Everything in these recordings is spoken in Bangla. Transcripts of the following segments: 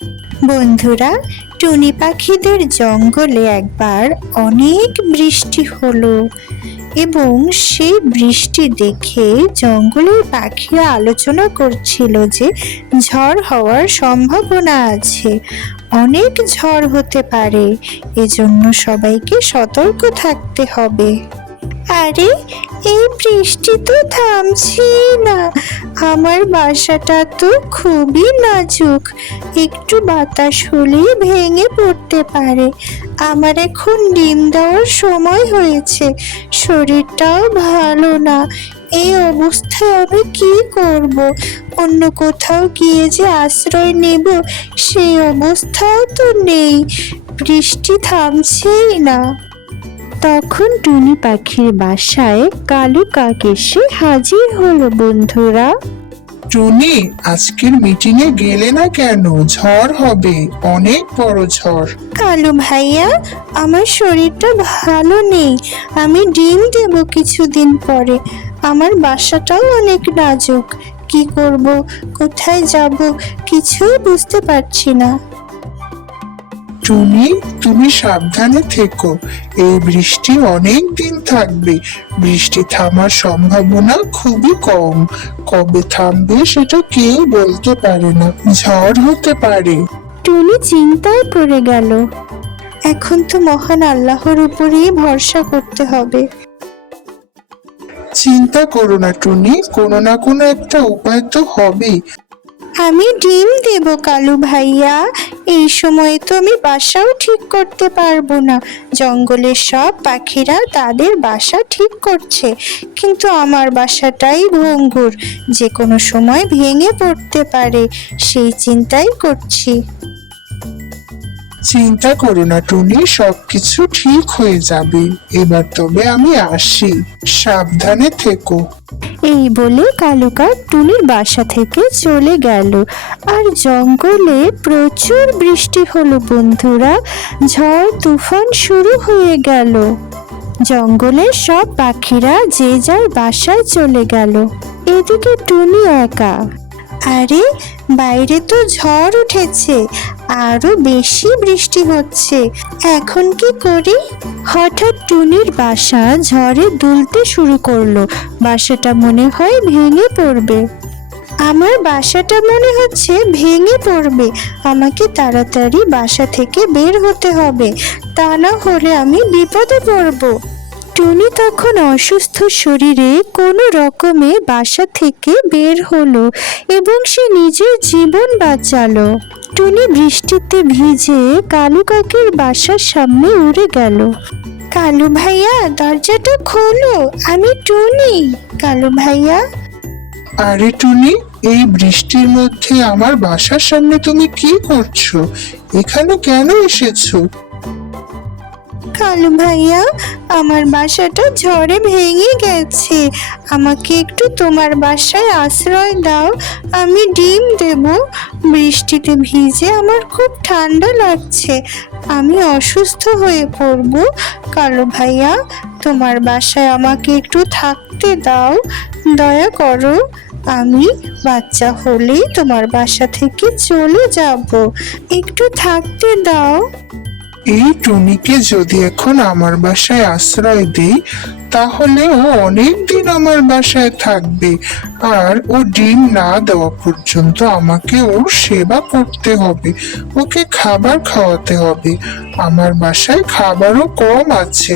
বন্ধুরা, টুনি পাখিদের জঙ্গলে একবার অনেক বৃষ্টি হলো এবং সেই বৃষ্টি দেখে জঙ্গলের পাখিরা আলোচনা করছিল যে ঝড় হওয়ার সম্ভাবনা আছে, অনেক ঝড় হতে পারে, এজন্য সবাইকে সতর্ক থাকতে হবে। আরে, এই বৃষ্টি তো থামছেই না। আমার বাসাটা তো খুবই নাজুক, একটু বাতাস হলেই ভেঙে পড়তে পারে। আমার এখন ডিম দেওয়ার সময় হয়েছে, শরীরটাও ভালো না। এই অবস্থায় আমি কি করব? অন্য কোথাও গিয়ে যে আশ্রয় নেব সেই অবস্থাও তো নেই, বৃষ্টি থামছেই না। তখন টুনি পাখির বাসায় কালু কাক এসে হাজির হলো। বন্ধুরা, টুনি, আজকের মিটিং এ গেলে না কেন? ঝড় হবে, অনেক বড় ঝড়। কালু ভাইয়া, আমার শরীরটা ভালো নেই, আমি ডিম দেব কিছুদিন পরে। আমার বাসাটাও অনেক নাজুক, কি করব, কোথায় যাব, কিছুই বুঝতে পারছি না। টুনি, তুমি সাবধানে থেকো, এই বৃষ্টি অনেক দিন থাকবে। বৃষ্টি থামার সম্ভাবনা খুবই কম, কবে থামবে সেটা কেউ বলতে পারে না, ঝড় হতে পারে। টুনি চিন্তায় পড়ে গেল। এখন তো মহান আল্লাহর উপরেই ভরসা করতে হবে। চিন্তা করো না টুনি, কোনো না কোনো একটা উপায় তো হবেই। আমি ডিম দেব কালু ভাইয়া, এই সময়ে তো আমি বাসাও ঠিক করতে পারবো না। জঙ্গলের সব পাখিরা তাদের বাসা ঠিক করছে, কিন্তু আমার বাসাটাই ভঙ্গুর, যে কোনো সময় ভেঙে পড়তে পারে, সেই চিন্তাই করছি। চিন্তা করো না টুনি, সবকিছু ঠিক হয়ে যাবে। এবার তবে আমি আসি, সাবধানে থেকো। এই বলে কালু কাক টুনির বাসা থেকে চলে গেল। আর জঙ্গলে প্রচুর বৃষ্টি হলো। বন্ধুরা, ঝড় তুফান শুরু হয়ে গেল। জঙ্গলের সব পাখিরা যে যার বাসায় চলে গেল। এদিকে টুনি একা। আরে, বাইরে তো ঝড় উঠেছে, আরো বেশি বৃষ্টি হচ্ছে, এখন কি করি? হঠাৎ টুনির বাসা ঝড়ে দুলতে শুরু করলো। বাসাটা মনে হয় ভেঙে পড়বে। আমার বাসাটা মনে হচ্ছে ভেঙে পড়বে, আমাকে তাড়াতাড়ি বাসা থেকে বের হতে হবে, তা না হলে আমি বিপদে পড়বো। টুনি তখন অসুস্থ শরীরে কোনো রকমে বাসা থেকে বের হলো এবং সে নিজের জীবন বাঁচালো। টুনি বৃষ্টিতে ভিজে কালু কাকের বাসার সামনে উড়ে গেল। কালু ভাইয়া, দরজাটা খোলো, আমি টুনি। কালু ভাইয়া। আরে টুনি, এই বৃষ্টির মধ্যে আমার বাসার সামনে তুমি কি করছো? এখানে কেন এসেছো? কালু ভাইয়া, আমার বাসাটা ঝড়ে ভেঙে গেছে, আমাকে একটু তোমার বাসায় আশ্রয় দাও, আমি ডিম দেব। বৃষ্টিতে ভিজে আমার খুব ঠান্ডা লাগছে, আমি অসুস্থ হয়ে পড়ব। কালু ভাইয়া, তোমার বাসায় আমাকে একটু থাকতে দাও, দয়া করো। আমি বাচ্চা হলেই তোমার বাসা থেকে চলে যাব, একটু থাকতে দাও। এই টুনিকে যদি এখন আমার বাসায় আশ্রয় দেই, তাহলে ও অনেক দিন আমার বাসায় থাকবে, আর ও ডিম না দেওয়া পর্যন্ত আমাকে ওর সেবা করতে হবে, ওকে খাবার খাওয়াতে হবে। আমার বাসায় খাবারও কম আছে,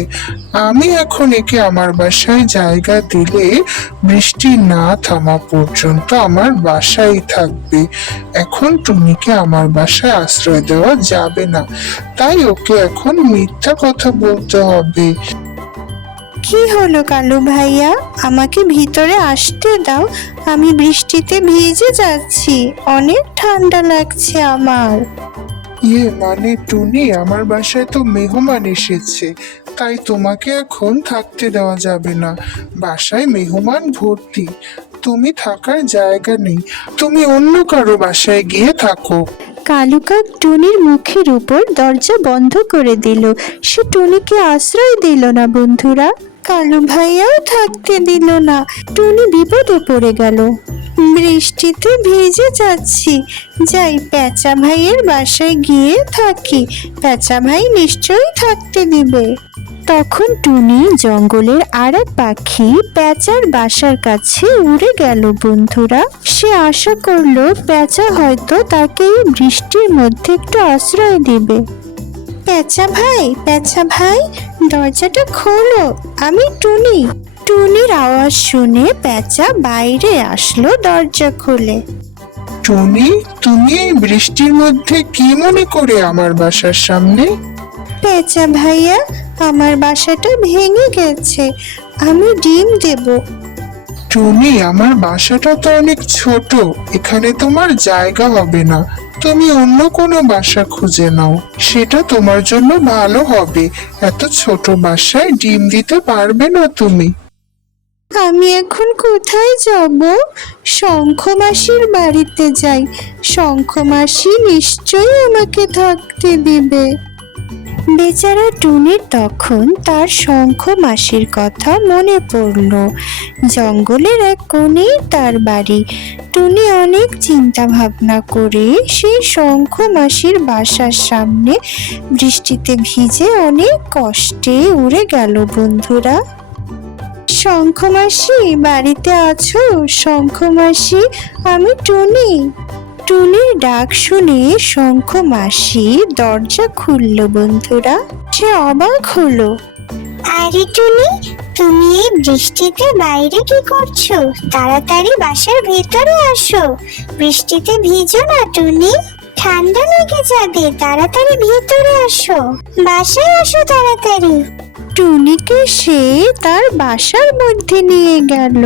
আমি এখন একে আমার বাসায় জায়গা দিলে বৃষ্টি না থামা পর্যন্ত আমার বাসায় থাকবে। এখন টুনিকে আমার বাসায় আশ্রয় দেওয়া যাবে না, তাই ওকে এখন মিথ্যা কথা বলতে হবে। কি হলো কালু ভাইয়া, আমাকে ভিতরে আসতে দাও, আমি বৃষ্টিতে ভিজে যাচ্ছি, অনেক ঠান্ডা লাগছে আমার। মানে টুনি, আমার বাসায় তো মেহমান এসেছে, তাই তোমাকে এখন থাকতে দেওয়া যাবে না। বাসায় মেহমান ভর্তি, তুমি থাকার জায়গা নেই, তুমি অন্য কারো বাসায় গিয়ে থাকো। কালু কাক টুনির মুখের উপর দরজা বন্ধ করে দিল। সে টুনিকে আশ্রয় দিল না। বন্ধুরা, কালু ভাইয়াও থাকতে দিল না। টুনি বিপদে পড়ে গেল। বৃষ্টিতে ভিজে যাচ্ছি, যাই পেঁচা ভাইয়ের বাসায় গিয়ে থাকি, পেঁচা ভাই নিশ্চয়ই থাকতে দিবে। তখন টুনি জঙ্গলের আর এক পাখি পেঁচার বাসার কাছে উড়ে গেল বন্ধুরা। সে আশা করলো পেঁচা হয়তো তাকে এই বৃষ্টির মধ্যে একটু আশ্রয় দিবে। পেঁচা ভাই, দরজাটা খোলো, আমি টুনি। টুনির আওয়াজ শুনে পেঁচা বাইরে আসলো দরজা খুলে। টুনি, তুমি এই বৃষ্টির মধ্যে কি মনে করে আমার বাসার সামনে? পেঁচা ভাইয়া, আমার বাসাটা ভেঙে গেছে, আমি ডিম দেব। টুনি, আমার বাসাটা তো অনেক ছোট, এখানে তোমার জায়গা হবে না, তুমি অন্য কোনো বাসা খুঁজে নাও, সেটা তোমার জন্য ভালো হবে। এত ছোট বাসায় ডিম দিতে পারবে না তুমি। আমি এখন কোথায় যাব? শঙ্খ মাসির বাড়িতে যাই, শঙ্খ মাসি নিশ্চয়ই আমাকে থাকতে দিবে। বেচারা টুনির তখন তার শঙ্খ মাসির কথা মনে পড়ল। জঙ্গলের এক কোণেই তার বাড়ি। টুনি অনেক চিন্তা ভাবনা করে সেই শঙ্খ মাসির বাসার সামনে বৃষ্টিতে ভিজে অনেক কষ্টে উড়ে গেল বন্ধুরা। শঙ্খ মাসি, বাড়িতে আছো? শঙ্খ মাসি, আমি টুনি। টুনির ডাক শুনে শঙ্খ মাসি দরজা খুলল বন্ধুরা। সে অবাক হলো। আরে টুনি, তুমি এই বৃষ্টিতে বাইরে কি করছো? তাড়াতাড়ি বাসার ভেতরে আসো, বৃষ্টিতে ভিজো না টুনি, ঠান্ডা লেগে যাবে। তাড়াতাড়ি ভেতরে আসো, বাসায় আসো তাড়াতাড়ি। টুনিকে সে তার বাসার মধ্যে নিয়ে গেল।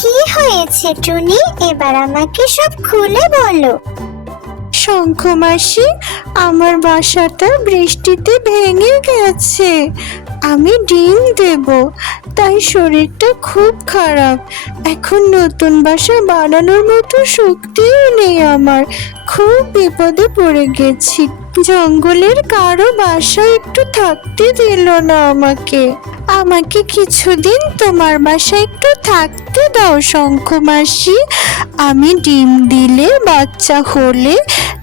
কি হয়েছে টুনি, এবার আমাকে সব খুলে বলো। শঙ্খ মাসি, আমার বাসাটা বৃষ্টিতে ভেঙে গেছে, আমি ডিম দেব, তাই শরীরটা খুব খারাপ। এখন নতুন বাসা বানানোর মতো শক্তিও নেই আমার, খুব বিপদে পড়ে গেছি। জঙ্গলের কারো বাসা একটু থাকতে দিল না আমাকে। আমাকে কিছুদিন তোমার বাসায় একটু থাকতে দাও শঙ্খ মাসি। আমি ডিম দিলে, বাচ্চা হলে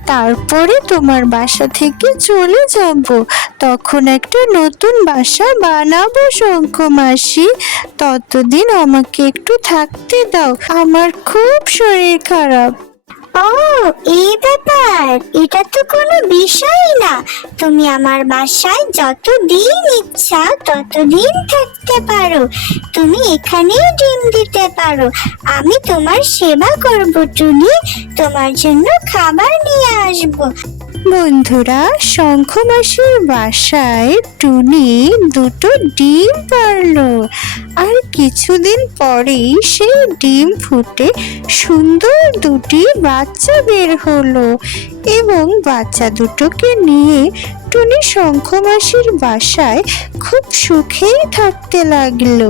তারপরে তোমার বাসা থেকে চলে যাব। তখন একটা নতুন বাসা বানাবো শঙ্খ মাসি। ততদিন আমাকে একটু থাকতে দাও, আমার খুব শরীর খারাপ। ও, এই ব্যাপার, এটা তো কোনো বিষয় না। তুমি আমার বাসায় যতদিন ইচ্ছা ততদিন থাকতে পারো, তুমি এখানেই ডিম দিতে পারো। আমি তোমার সেবা করব টুনি, তোমার জন্য খাবার নিয়ে আসবো। বন্ধুরা, শঙ্খ মাসির বাসায় টুনি দুটো ডিম পারলো। আর কিছুদিন পরেই সেই ডিম ফুটে সুন্দর দুটি বাচ্চা বের হলো এবং বাচ্চা দুটোকে নিয়ে টুনি শঙ্খ মাসির বাসায় খুব সুখেই থাকতে লাগলো।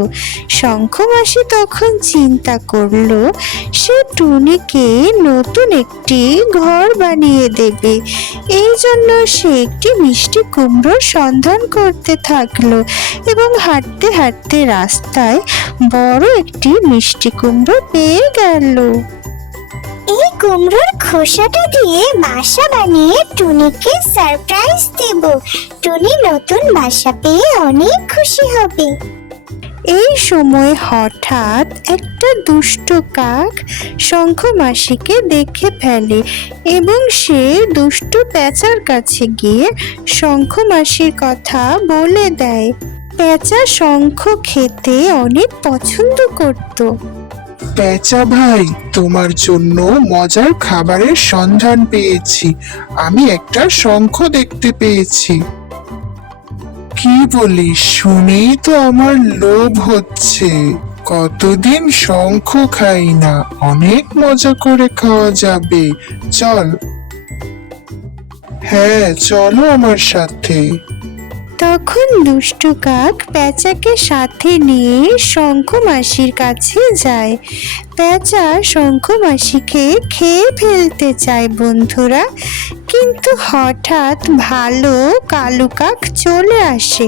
শঙ্খ মাসি তখন চিন্তা করলো সে টুনিকে নতুন একটি ঘর বানিয়ে দেবে। এই জন্য সে একটি মিষ্টি কুমড়োর সন্ধান করতে থাকলো এবং হাঁটতে হাঁটতে রাস্তায় বড় একটি মিষ্টি কুমড়ো পেয়ে গেল। এই কুমড়োর খোসাটা দিয়ে বাসা বানিয়ে টুনিকে সারপ্রাইজ দেব। টুনি নতুন বাসা পেয়ে অনেক খুশি হবে। এই সময় হঠাৎ একটা দুষ্ট কাক শঙ্খ মাসিকে দেখে ফেলে এবং সে দুষ্ট পেঁচার কাছে গিয়ে শঙ্খ মাসির কথা বলে দেয়। পেঁচা শঙ্খ খেতে অনেক পছন্দ করত। পেঁচা ভাই, তোমার জন্য মজার খাবারের সন্ধান পেয়েছি। আমি একটা শঙ্খ দেখতে পেয়েছি। কি বলিস, শুনেই তো আমার লোভ হচ্ছে। কতদিন শঙ্খ খাই না, অনেক মজা করে খাওয়া যাবে। চল। হ্যাঁ, চলো আমার সাথে। তখন দুষ্টু কাক পেঁচাকে সাথে নিয়ে শঙ্খ মাসির কাছে যায়। পেঁচা শঙ্খ মাসিকে খেয়ে ফেলতে চায় বন্ধুরা, কিন্তু হঠাৎ ভালো কালু কাক চলে আসে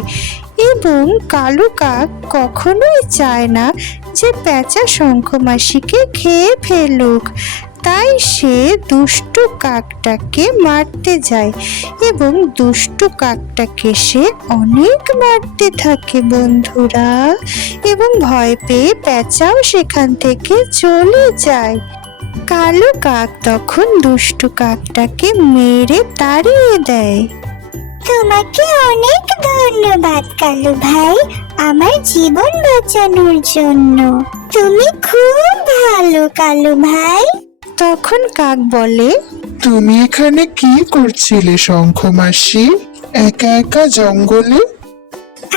এবং কালু কাক কখনোই চায় না যে পেঁচা শঙ্খ মাসিকে খেয়ে ফেলুক। তাই সে দুষ্টু কাকটাকে মারতে যায় এবং দুষ্টু কাকটাকে সে অনেক মারতে থাকে বন্ধুরা, এবং ভয় পেয়ে পেঁচাও সেখান থেকে চলে যায়। কালো কাক তখন দুষ্টু কাকটাকে মেরে তাড়িয়ে দেয়। তোমাকে অনেক ধন্যবাদ কালু ভাই, আমার জীবন বাঁচানোর জন্য। তুমি খুব ভালো কালু ভাই। তখন কাক বলে, তুমি এখানে কি করছিলে শঙ্খ মাসি, একা একা জঙ্গলে?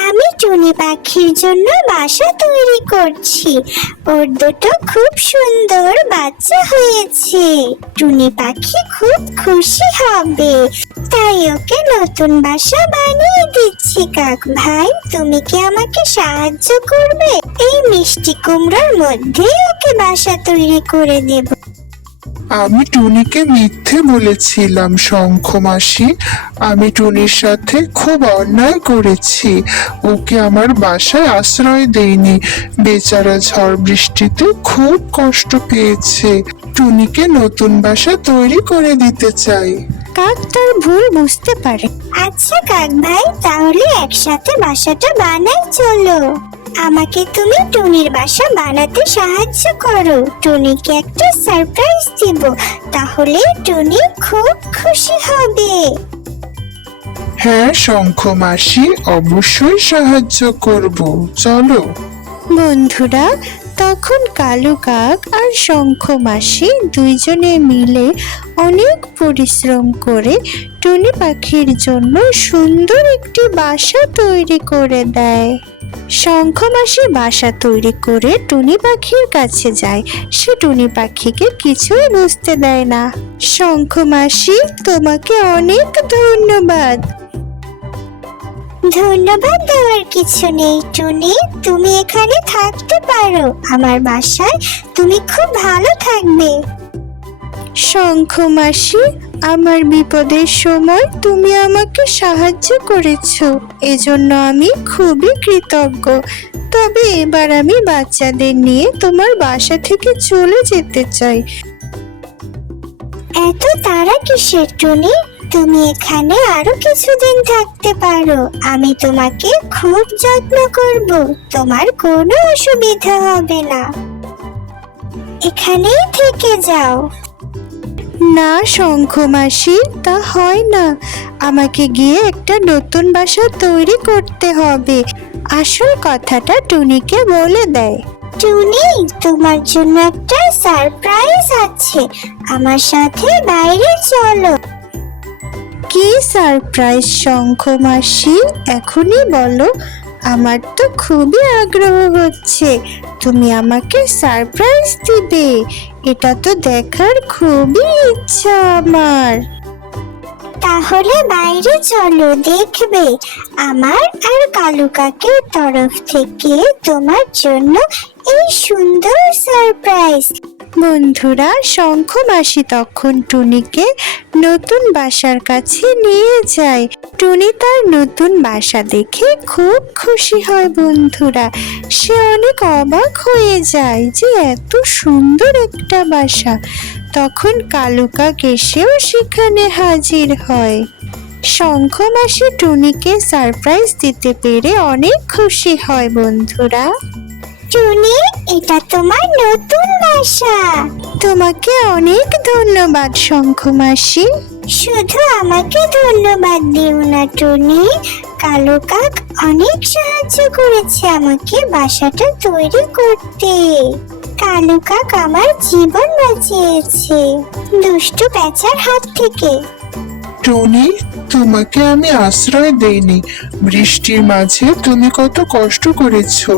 আমি টুনি পাখির জন্য বাসা তৈরি করছি। ওর দুটো খুব সুন্দর বাচ্চা হয়েছে। টুনি পাখি খুব খুশি হবে, তাই ওকে নতুন বাসা বানিয়ে দিচ্ছি। কাক ভাই, তুমি কি আমাকে সাহায্য করবে? এই মিষ্টি কুমড়োর মধ্যে ওকে বাসা তৈরি করে দেব। আমি টুনিকে মিথ্যে বলেছিলাম শঙ্খ মাসি। আমি টুনির সাথে খুব অন্যায় করেছি, ওকে আমার বাসায় আশ্রয় দেইনি। বেচারা ঝড় বৃষ্টিতে খুব কষ্ট পেয়েছে। টুনিকে নতুন বাসা তৈরি করে দিতে চাই। কাক তার ভুল বুঝতে পারে। আচ্ছা কাক ভাই, তাহলে একসাথে বাসাটা বানাই চলো। আমাকে তুমি টুনির বাসা বানাতে সাহায্য করো। টুনিকে একটা সারপ্রাইজ দিব, তাহলে টুনি খুব খুশি হবে। হ্যাঁ শঙ্খ মাসি, অবশ্যই সাহায্য করব, চলো। বন্ধুরা, তখন কালু কাক আর শঙ্খ মাসি দুইজনে মিলে অনেক পরিশ্রম করে টুনি পাখির জন্য সুন্দর একটি বাসা তৈরি করে দেয়। শঙ্খ মাসি বাসা তৈরি করে টুনি পাখির কাছে যায়। সে টুনি পাখিকে কিছুই বুঝতে দেয় না। শঙ্খ মাসি, তোমাকে অনেক ধন্যবাদ। ধন্যবাদ দেওয়ার কিছু নেই টুনি, তুমি এখানে থাকতে পারো। আমার বাসায় তুমি খুব ভালো থাকবে। শঙ্খ মাসি, আমার বিপদের সময় তুমি আমাকে সাহায্য করেছো, এজন্য আমি খুবই কৃতজ্ঞ। তবে এবার আমি বাচ্চাদের নিয়ে তোমার বাসা থেকে চলে যেতে চাই। এত তাড়া কিসের টুনি? তুমি এখানে আরো কিছুদিন থাকতে পারো। আমি তোমাকে খুব যত্ন করব, তোমার কোনো অসুবিধা হবে না। এখানেই থেকে যাও। না শঙ্খ মাসি, তা হয় না। আমাকে গিয়ে একটা নতুন বাসা তৈরি করতে হবে। আসল কথাটা টুনিকে বলে দেয়। টুনি, তোমার জন্য একটা সারপ্রাইজ আছে। আমার সাথে বাইরে চলো। কি সারপ্রাইজ শঙ্খ মাসি, এখনই বলো। আমার তো খুবই আগ্রহ হচ্ছে। তুমি আমাকে সারপ্রাইজ দিবে, এটা তো দেখার খুবই ইচ্ছা আমার। তাহলে বাইরে চলো, দেখবে আমার আর কালু কাকের তরফ থেকে তোমার জন্য এই সুন্দর সারপ্রাইজ। বন্ধুরা, শঙ্খ মাসি তখন টুনিকে নতুন বাসার কাছে নিয়ে যায়। টুনি তার নতুন বাসা দেখে খুব খুশি হয় বন্ধুরা। সে অনেক অবাক হয়ে যায় যে এত সুন্দর একটা বাসা। তখন কালু কাক এসেও সেখানে হাজির হয়। শঙ্খ মাসি টুনিকে সারপ্রাইজ দিতে পেরে অনেক খুশি হয় বন্ধুরা। টুনি, এটা তোমার নতুন বাসা। তোমাকে অনেক ধন্যবাদ শঙ্খ মাসি। শুধু আমাকে ধন্যবাদ দিও না টুনি, কালো কাক অনেক সাহায্য করেছে আমাকে বাসাটা তৈরি করতে। কালো কাক আমার জীবন বাঁচিয়েছে দুষ্টু পেঁচার হাত থেকে। টনি, তোমাকে আমি আশ্রয় দেইনি। বৃষ্টির মাঝে তুমি কত কষ্ট করেছো,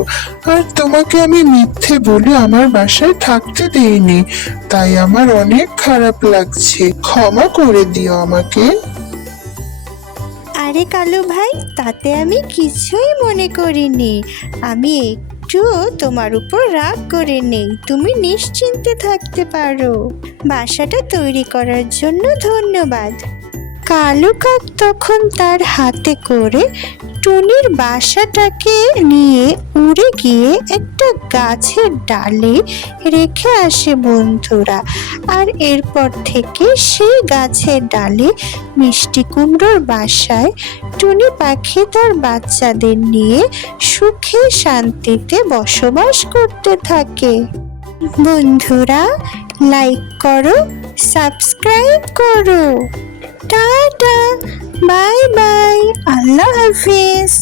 আর তোমাকে আমি মিথ্যে বলে আমার বাসায় থাকতে দেইনি। তাই আমার অনেক খারাপ লাগছে, ক্ষমা করে দিও আমাকে। আরে কালু ভাই, তাতে আমি কিছুই মনে করিনি। আমি একটুও তোমার উপর রাগ করে নেই। তুমি নিশ্চিন্তে থাকতে পারো। বাসাটা তৈরি করার জন্য ধন্যবাদ। কালু কাক তখন তার হাতে করে টুনির বাসাটাকে নিয়ে উড়ে গিয়ে একটা গাছের ডালে রেখে আসে বন্ধুরা। আর এরপর থেকে সেই গাছের ডালে মিষ্টি কুমড়োর বাসায় টুনি পাখি তার বাচ্চাদের নিয়ে সুখে শান্তিতে বসবাস করতে থাকে। বন্ধুরা, লাইক করো, সাবস্ক্রাইব করো। টাটা, বাই বাই, আল্লাহ হাফিজ।